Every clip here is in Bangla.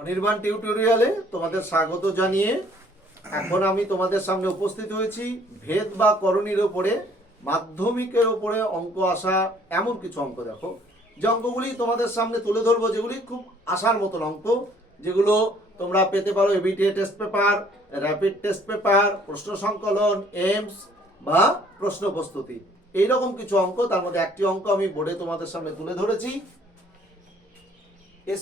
অনির্বাণ টিউটোরিয়ালে তোমাদের স্বাগত জানিয়ে এখন আমি তোমাদের সামনে উপস্থিত হয়েছি। ভেদ বা করণীর ওপরে মাধ্যমিকের ওপরে অঙ্ক আসা এমন কিছু অঙ্ক দেখো। যে অঙ্কগুলি তোমাদের সামনে তুলে ধরবো, যেগুলি খুব আসার মতন অঙ্ক, যেগুলো তোমরা পেতে পারো ABTA test paper, rapid test paper, প্রশ্ন সংকলন এমস বা প্রশ্ন প্রস্তুতি। এইরকম কিছু অঙ্ক, তার মধ্যে একটি অঙ্ক আমি বোর্ডে তোমাদের সামনে তুলে ধরেছি।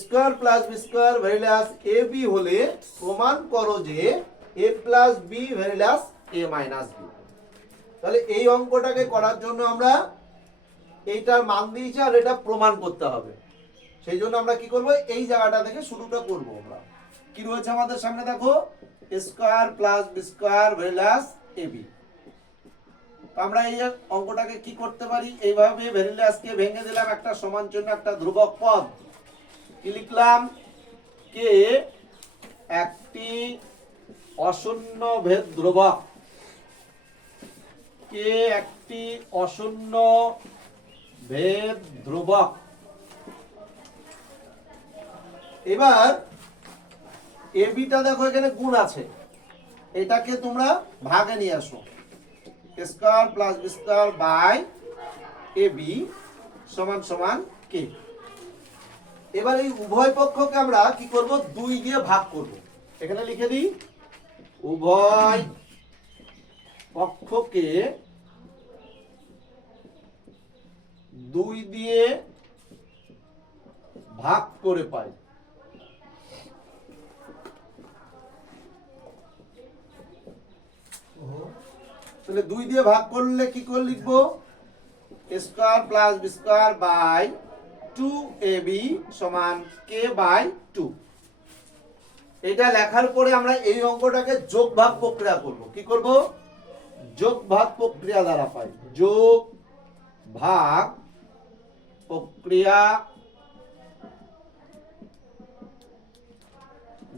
Square plus B square varies as A B হলে প্রমাণ করো যে A plus B varies as A minus B. তাহলে এই অঙ্কটাকে করার জন্য আমরা এইটার মান দিয়েছি আর এটা প্রমাণ করতে হবে। সেই জন্য আমরা কি করব? এই জায়গাটা থেকে শুরুটা করব আমরা। কি রয়েছে আমাদের সামনে দেখো? Square plus B square varies as A B. আমরা এই অঙ্কটাকে কি করতে পারি? এইভাবে ভ্যারিলাসকে ভেঙে দিলাম, একটা সমান চিহ্ন, একটা ধ্রুবক পদ। কি লিখলাম? কে একটি অশূন্য ভেদ ধ্রুবক? কে একটি অশূন্য ভেদ ধ্রুবক? এবার এবিটা দেখো, এখানে গুণ আছে। এটাকে তোমরা ভাগে নিয়ে আসো। Square plus B square by A B সমান সমান কে? এবার এই উভয় পক্ষকে আমরা কি করব? দুই দিয়ে ভাগ করব। এখানে লিখে দিই, উভয় পক্ষকে দুই দিয়ে ভাগ করে পাই। তাহলে দুই দিয়ে ভাগ করলে কি করে লিখব? Square plus B square by two A B সমান কে বাই টু এটা লেখার পরে আমরা এই অঙ্কটাকে যোগ ভাগ প্রক্রিয়া করব। কি করব? যোগ ভাগ প্রক্রিয়া দ্বারা পাই। যোগ ভাগ প্রক্রিয়া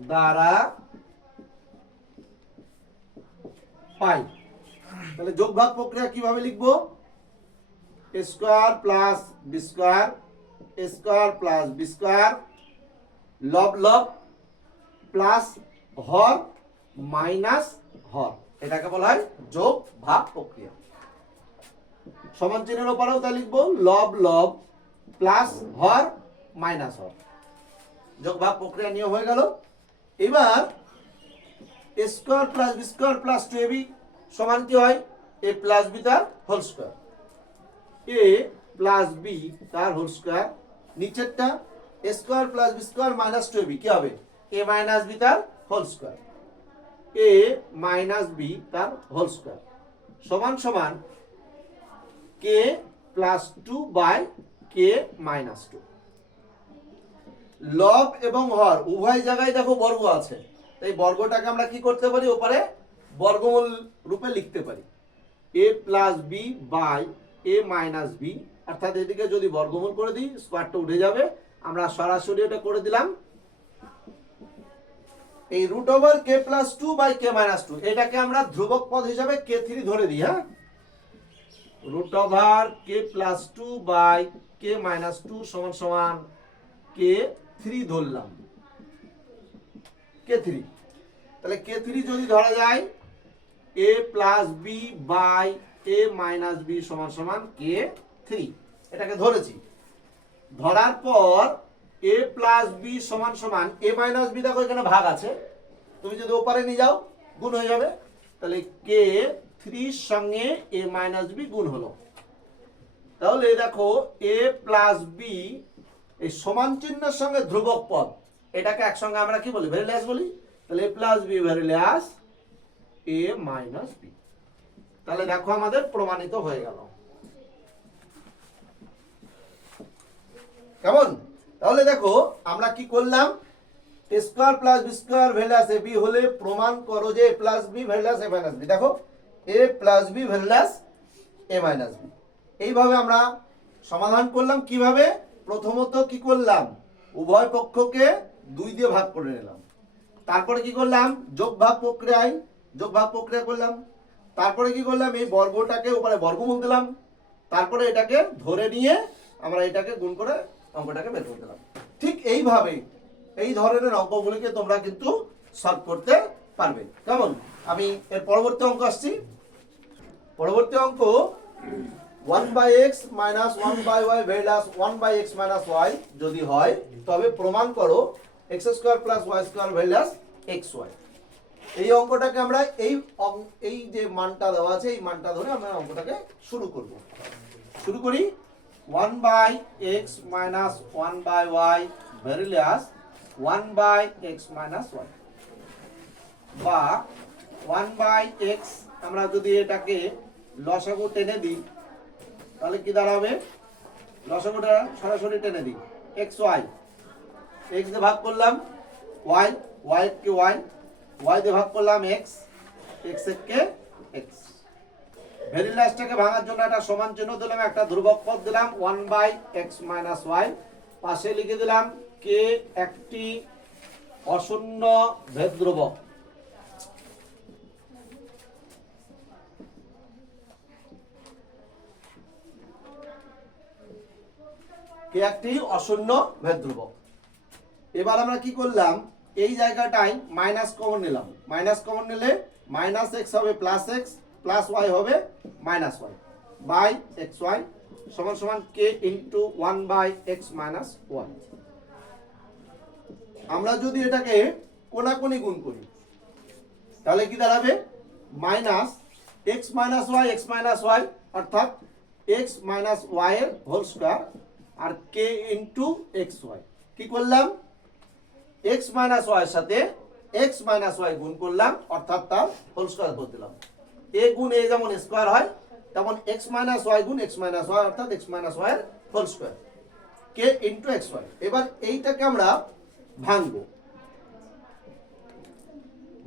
দ্বারা পাই। তাহলে যোগ ভাগ প্রক্রিয়া কীভাবে লিখব? Square plus B square square plus B square লব লব প্লাস হর মাইনাস হর। এটাকে বলা হয় যোগ ভাগ প্রক্রিয়া। সমান চিহ্নের ওপরেও তা লিখব লব লব প্লাস হর মাইনাস হর। যোগ ভাগ প্রক্রিয়া নিয়ে হয়ে গেল। এবার square plus B square plus two A B সমান কি হয়? এ প্লাস বি তার whole square. A plus B তার হোল স্কোয়ার নিচেরটা square plus B square minus two B, কি হবে? এ মাইনাস বি তার whole square. A minus B তার হোল স্কোয়ার। সমান সমান K plus two by K minus two. লব এবং হর, উভয় জায়গায় দেখো বর্গ আছে। তাই বর্গটাকে আমরা কি করতে পারি? ওপারে বর্গমূল রূপে লিখতে পারি। A plus B by A minus B অর্থাৎ এদিকে যদি বর্গমূল করে দিই স্কোয়ারটা উঠে যাবে। আমরা সরাসরি এটা করে দিলাম। এই root over K plus two by K minus two এটাকে আমরা ধ্রুবক পদ হিসাবে কে থ্রি ধরে দিই হ্যাঁ? Root over K plus two by K minus two সমান সমান কে থ্রি ধরলাম। কে থ্রি তাহলে কে থ্রি যদি ধরা যায় A plus B by A minus B সমান সমান কে থ্রি এটাকে ধরেছি। ধরার পর এ প্লাস বি সমান সমান এ মাইনাস বি দেখো এখানে ভাগ আছে। তুমি যদি ওপারে নিয়ে যাও, গুণ হয়ে যাবে। তাহলে কে থ্রির সঙ্গে এ মাইনাস বি গুণ হলো। তাহলে দেখো এ প্লাস বি এই সমান চিহ্নের সঙ্গে ধ্রুবক পদ, এটাকে একসঙ্গে আমরা কি বলি? ভ্যারিলাস বলি? তাহলে A plus B varies as A minus B তাহলে দেখো আমাদের প্রমাণিত হয়ে গেল। কেমন? তাহলে দেখো, আমরা কি করলাম? Square plus B square varies as A B হলে প্রমাণ করো যে A plus B varies as A minus B দেখো A plus B varies as A minus B এইভাবে আমরা সমাধান করলাম কীভাবে? প্রথমত কি করলাম? উভয় পক্ষকে দুই দিয়ে ভাগ করে নিলাম। তারপরে কি করলাম? যোগ ভাগ প্রক্রিয়ায়, যোগ ভাগ প্রক্রিয়া করলাম। তারপরে কি করলাম? এই বর্গটাকে উপরে বর্গমূল দিলাম। তারপরে এটাকে ধরে নিয়ে আমরা এটাকে গুণ করে অঙ্কটাকে বের করে দিলাম। ঠিক এইভাবে এই ধরনের অঙ্কগুলিকে তোমরা কিন্তু সলভ করতে পারবে। কেমন? আমি এর পরবর্তী অঙ্ক আসছি। পরবর্তী অঙ্ক one by X minus one by Y varies as one by X minus Y যদি হয়, তবে প্রমাণ করো X square plus Y square varies as X Y এই অঙ্কটাকে আমরা এই এই যে মানটা দেওয়া আছে, এই মানটা ধরে আমরা অঙ্কটাকে শুরু করব। শুরু করি। One by X minus one by Y varies as one by X minus Y বা ওয়ান বাই এক্স আমরা যদি এটাকে লসাগু টেনে দিই, তাহলে কি দাঁড়াবে? লসাগুটা সরাসরি টেনে দিই এক্স ওয়াই এক্স দিয়ে ভাগ করলাম ওয়াই ওয়াই কে ওয়াই ওয়াই দিয়ে ভাগ করলাম এক্স এক্স কে এক্স ভেরিলাসটাকে ভাঙার জন্য একটা সমান চিহ্ন দিলাম, একটা ধ্রুবক পদ দিলাম one by X minus Y পাশে লিখে দিলাম কে একটি অশূন্য ভেদ ধ্রুবক কে একটি অশূন্য ভেদ ধ্রুবক এবার আমরা কি করলাম? এই জায়গাটায় মাইনাস কমন নিলাম। মাইনাস কমন নিলে মাইনাস এক্স হবে প্লাস এক্স প্লাস ওয়াই হবে minus Y by X Y সমান সমান K into one by X minus one আমরা যদি এটাকে কোনাকুনি গুণ করি, তাহলে কি দাঁড়াবে? Minus X minus Y X minus Y অর্থাৎ এক্স মাইনাস ওয়াই এর হোল স্কোয়ার আর কে ইন্টু এক্স ওয়াই কি করলাম? এক্স মাইনাস ওয়াই এর সাথে এক্স মাইনাস ওয়াই গুণ করলাম, অর্থাৎ তার হোল স্কোয়ার করে দিলাম এ গুণ এ যেমন স্কোয়ার হয়, তেমন এক্স মাইনাস ওয়াই গুণ এক্স মাইনাস ওয়াই অর্থাৎ X minus Y whole square K into X Y এবার এইটাকে আমরা ভাঙবো।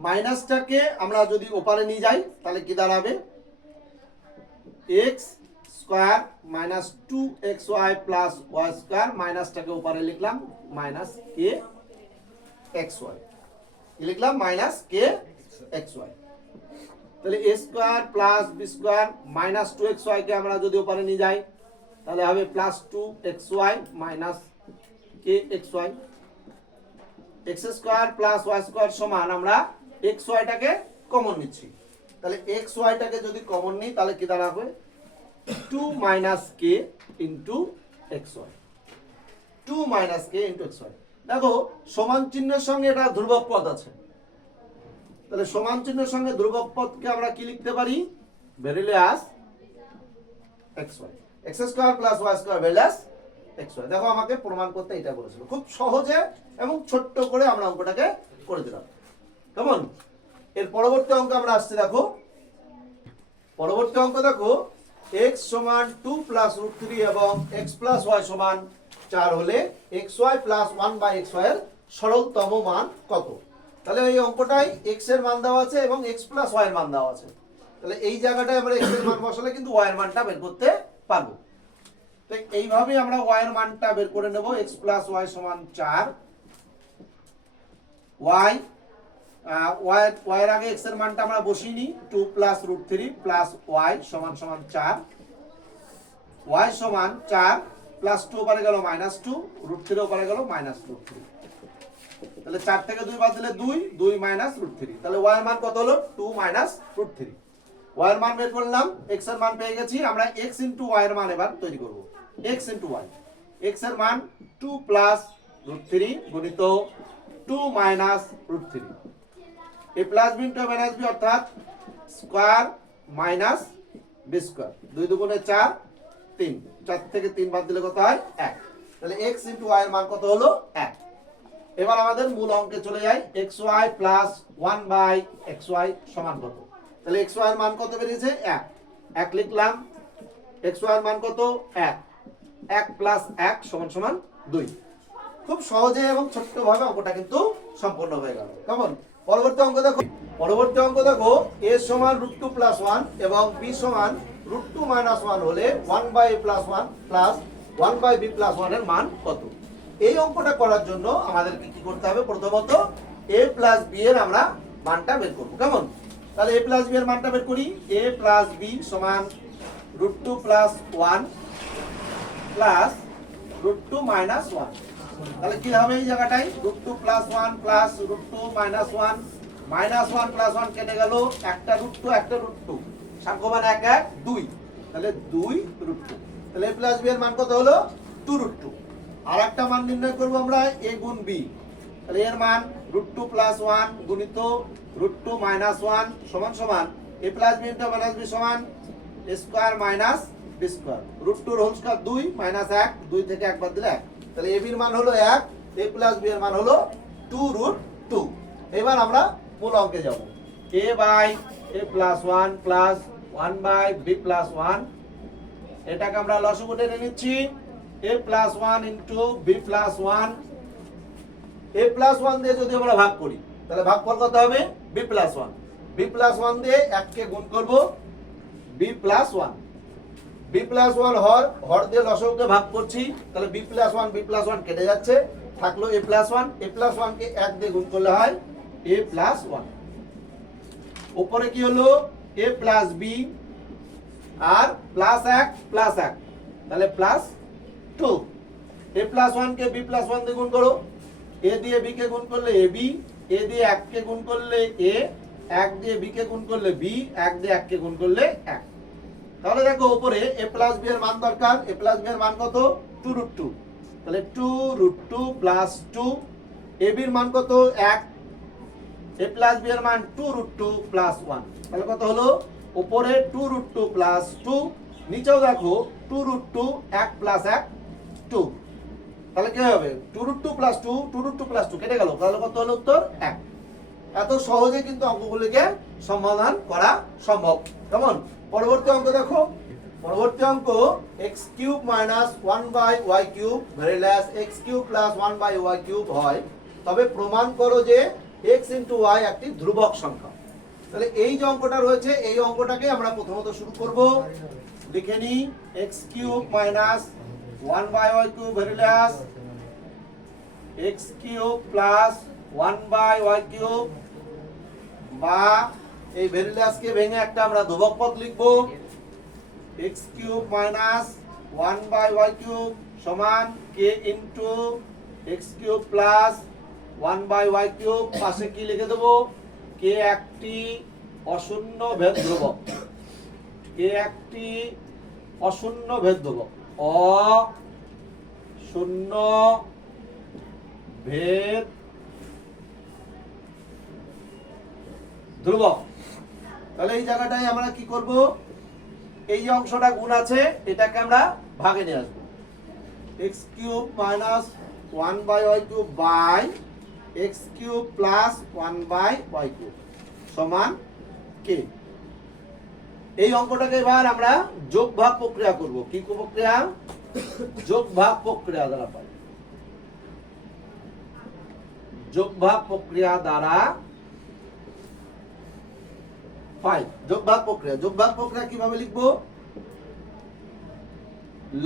মাইনাসটাকে আমরা যদি ওপারে নিয়ে যাই, তাহলে কি দাঁড়াবে? X square minus two X Y plus Y square মাইনাসটাকে ওপারে লিখলাম মাইনাস কে এক্স ওয়াই লিখলাম? মাইনাস কে এক্স ওয়াই তাহলে A square plus B square minus two X ওয়াইকে আমরা যদি ওপারে নিয়ে যাই, তাহলে হবে plus two X Y minus K X Y X square plus Y square সমান আমরা এক্স ওয়াইটাকে কমন নিচ্ছি। তাহলে এক্স ওয়াইটাকে যদি কমন নিই, তাহলে কি দাঁড়াবে? Two minus K into X Y two minus K into X Y দেখো, সমান চিহ্নের সঙ্গে এটা ধ্রুবক পদ আছে। তাহলে সমান চিহ্নের সঙ্গে ধ্রুবক পদকে আমরা কি লিখতে পারি? Varies as X Y X square plus Y square varies as X Y দেখো আমাকে প্রমাণ করতে এটা বলেছিল। খুব সহজে এবং ছোট্ট করে আমরা অঙ্কটাকে করে দিলাম। কেমন? এর পরবর্তী অঙ্ক আমরা আসছি, দেখো। পরবর্তী অঙ্ক, দেখো। x সমান টু প্লাস রুট থ্রি এবং এক্স প্লাস ওয়াই সমান চার হলে X Y plus one by X Y এর সরলতম মান কত? তাহলে এই অঙ্কটাই এক্সের মান দেওয়া আছে এবং এক্স প্লাস ওয়াই এর মান দেওয়া আছে। তাহলে এই জায়গাটায় আমরা এক্সের মান বসালে কিন্তু ওয়াই এর মানটা বের করতে পারব। তো এইভাবে আমরা ওয়াই এর মানটা বের করে নেব এক্স প্লাস ওয়াই সমান চার। ওয়াই ওয়াই ওয়াইয়ের আগে এক্সের মানটা আমরা বসিয়ে নিই two plus root three plus Y সমান সমান চার। ওয়াই সমান চার প্লাস টু ওপারে গেল মাইনাস টু রুট থ্রি গেল মাইনাস থ্রি তাহলে চার থেকে দুই বাদ দিলে দুই দুই মাইনাস রুট থ্রি তাহলে ওয়াই এর মান কত হলো? Two minus root three Y এর মান বের করলাম এক্সের মান পেয়ে গেছি, আমরা এক্স ইন্টু ওয়াই এর মান এবার তৈরি করব। এক্স ইন্টু ওয়াই এক্সের মান টু প্লাস রুট থ্রি গুণিত টু মাইনাস রুট থ্রি এই plus B into minus B অর্থাৎ স্কোয়ার মাইনাস বি স্কোয়ার দুই দুগুণে চার, তিন। চার থেকে তিন বাদ দিলে কত হয়? এক। তাহলে এক্স ইন্টু ওয়াই এর মান কত হলো? এক। এবার আমাদের মূল অঙ্কে চলে যাই। X Y plus one by X Y সমান কত? তাহলে এক্স ওয়াই এর মান কত বেরিয়েছে? এক। এক লিখলাম এক্স ওয়াই এর মান কত? এক। এক প্লাস এক সমান সমান দুই। খুব সহজে এবং ছোট্ট ভাবে অঙ্কটা কিন্তু সম্পন্ন হয়ে গেল। কেমন? পরবর্তী অঙ্ক দেখো। পরবর্তী অঙ্ক দেখো এ সমান রুট টু প্লাস ওয়ান এবং বি সমান রুট টু মাইনাস ওয়ান হলে one by plus one plus one by B plus ওয়ানের মান কত? এই অঙ্কটা করার জন্য আমাদেরকে কি করতে হবে? প্রথমত এ প্লাস বি এর আমরা মানটা বের করব। কেমন? তাহলে এ প্লাস বি এর মানটা বের করি। এ প্লাস বি সমান root two plus one plus root two minus one তাহলে কি হবে এই জায়গাটায়? Root two plus one plus root two minus one minus one plus one কেটে গেল একটা রুট টু একটা রুট টু সাংখ্যমান এক এক, দুই। তাহলে দুই রুট টু তাহলে এ প্লাস বি এর মান কত হলো? টু রুট টু আর একটা মান নির্ণয় করব আমরা, এ গুণ বি। তাহলে এর মান রুট টু প্লাস ওয়ান গুণিত রুট টু মাইনাস ওয়ান সমান সমান, A plus B into minus B সমান square minus B square root টুর হোল স্কোয়ার দুই মাইনাস এক, দুই থেকে একবার দিলে এক। তাহলে এ বির মান হলো এক এ প্লাস বি এর মান হলো টু রুট টু এবার আমরা মূল অঙ্কে যাব। A by A plus one plus one by B plus one এটাকে আমরা লসগু টেনে নিচ্ছি। A plus one into B plus one A plus one দিয়ে যদি আমরা ভাগ করি, তাহলে ভাগ ফল কত হবে? B plus one B plus one দিয়ে এককে গুণ করব B plus one B plus one হর হর দিয়ে লসকে ভাগ করছি, তাহলে B plus one B plus one কেটে যাচ্ছে। থাকল A plus one A plus ওয়ানকে এক দিয়ে গুণ করলে হয় এ প্লাস ওয়ান উপরে কি হলো? এ প্লাস বি আর প্লাস এক প্লাস এক। তাহলে প্লাস টু এ প্লাস ওয়ানকে বি প্লাস ওয়ান দিয়ে গুণ করো। এ দিয়ে বি কে গুণ করলে এ বি এ দিয়ে এক কে গুণ করলে এ এক দিয়ে বি কে গুণ করলে বি এক দিয়ে এক কে গুণ করলে এক। তাহলে দেখো উপরে এ প্লাস বি এর মান দরকার। এ প্লাস বি এর মান কত? টু রুট টু তাহলে two root two plus two A বির মান কত? এক। এ প্লাস বি এর মান two root two plus one তাহলে কত হলো? উপরে two root two plus two নিচেও দেখো টু রুট টু এক প্লাস এক টু তাহলে কি হবে? Two root two plus two two root two plus two কেটে গেল। তাহলে কত হলো উত্তর? এক। এত সহজে কিন্তু অঙ্কগুলিকে সমাধান করা সম্ভব। কেমন? পরবর্তী অঙ্ক দেখো। পরবর্তী অঙ্ক X cube minus one by Y cube varies as X cube plus one by Y cube হয়। তবে প্রমাণ করো যে এক্স ইন্টু ওয়াই একটি ধ্রুবক সংখ্যা। তাহলে এই যে অঙ্কটা রয়েছে, এই অঙ্কটাকে আমরা প্রথমত শুরু করব। লিখে নিই X cube minus one by Y cube varies as X cube plus one by Y cube বা এই ভেরিলাসকে ভেঙে একটা আমরা ধ্রুবক পদ লিখব। X cube minus one by Y cube সমান K into X cube plus one by Y cube পাশে কি লিখে দেবো? কে একটি অশূন্য ভেদ ধ্রুবক। কে একটি অশূন্য ভেদ ধ্রুবক। অ, শূন্য, ভেদ, ধ্রুবক। তাহলে এই জায়গাটায় আমরা কি করব? এই যে অংশটা গুণ আছে, এটাকে আমরা ভাগে নিয়ে আসব। X cube minus one by Y cube by X cube plus one by Y cube সমান কে এই অঙ্কটাকে এবার আমরা যোগ ভাগ প্রক্রিয়া করব। কি প্রক্রিয়া? যোগ ভাগ প্রক্রিয়া দ্বারা পাই। যোগ ভাগ প্রক্রিয়া দ্বারা পাই। যোগ ভাগ প্রক্রিয়া। যোগ ভাগ প্রক্রিয়া কীভাবে লিখব?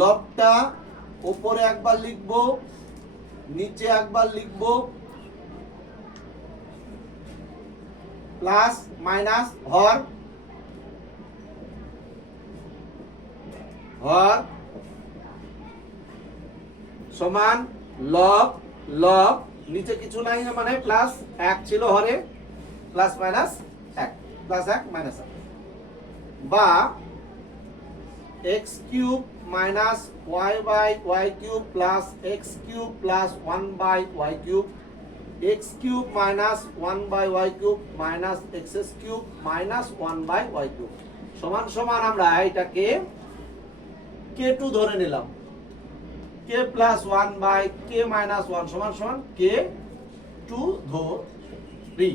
লবটা উপরে একবার লিখব, নিচে একবার লিখব প্লাস মাইনাস হর হর, সমান, লব লব, নিচে কিছু নাই মানে প্লাস এক ছিল হরে প্লাস মাইনাস এক প্লাস এক মাইনাস এক। বা X cube minus Y by Y cube plus X cube plus one by Y cube X cube minus one by Y cube minus X S cube minus one by Y cube সমান সমান আমরা এটাকে কে টু ধরে নিলাম। K plus one by K minus one সমান সমান কে টু ধরি।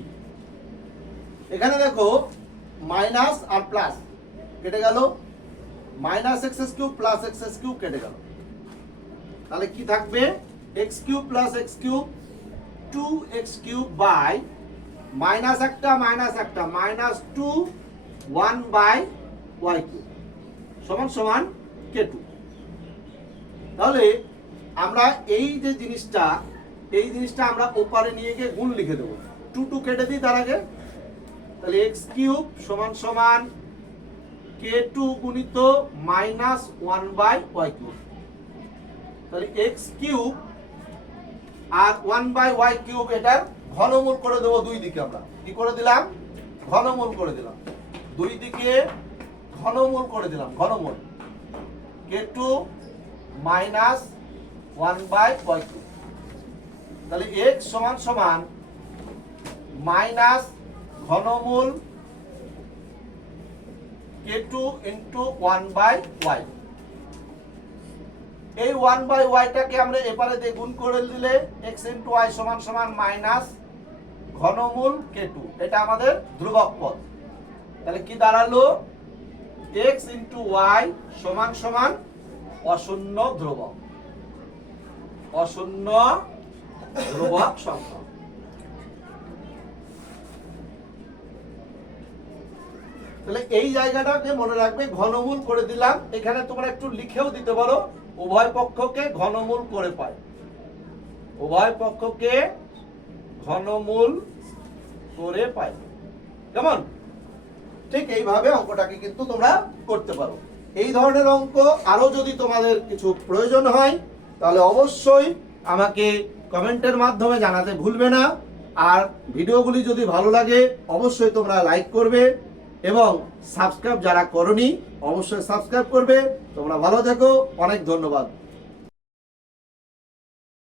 এখানে দেখো মাইনাস আর প্লাস কেটে গেল। Minus X S cube plus X S cube কেটে গেল। তাহলে কি থাকবে? X cube plus X cube two X cube by minus একটা মাইনাস একটা minus two one by Y cube সমান সমান কে টু তাহলে আমরা এই যে জিনিসটা, এই জিনিসটা আমরা ওপারে নিয়ে গিয়ে গুণ লিখে দেবো। টু টু কেটে দিই তার আগে। তাহলে এক্স কিউব সমান সমান কে টু গুণিত minus one by y cube. তাহলে এক্স কিউব আর ওয়ান বাই ওয়াই কিউব এটার ঘনমূল করে দেবো দুই দিকে আমরা। কি করে দিলাম? ঘনমূল করে দিলাম। দুই দিকে ঘনমূল করে দিলাম, ঘনমূল। K two minus one by y cube তাহলে এক্স সমান সমান minus ঘনমূল K two into one by y এই ওয়ান বাই ওয়াইটাকে আমরা এপারে দিয়ে গুণ করে দিলে এক্স ইন্টু ওয়াই সমান সমান মাইনাস ঘনমূল কে টু এটা আমাদের ধ্রুবক পদ। তাহলে কি দাঁড়াল? এক্স ইন্টু ওয়াই সমান সমান অশূন্য ধ্রুবক। অশূন্য ধ্রুবক সংখ্যা। তাহলে এই জায়গাটাকে মনে রাখবে, ঘনমূল করে দিলাম। এখানে তোমরা একটু লিখেও দিতে পারো, উভয় পক্ষকে ঘনমূল করে পায়। উভয় পক্ষকে ঘনমূল করে পায়। কেমন? ঠিক এইভাবে অঙ্কটাকে কিন্তু তোমরা করতে পারো। এই ধরনের অঙ্ক আরও যদি তোমাদের কিছু প্রয়োজন হয়, তাহলে অবশ্যই আমাকে কমেন্টের মাধ্যমে জানাতে ভুলবে না। আর ভিডিওগুলি যদি ভালো লাগে, অবশ্যই তোমরা লাইক করবে এবং সাবস্ক্রাইব যারা করনি, অবশ্যই সাবস্ক্রাইব করবে। তোমরা ভালো থেকো, অনেক ধন্যবাদ।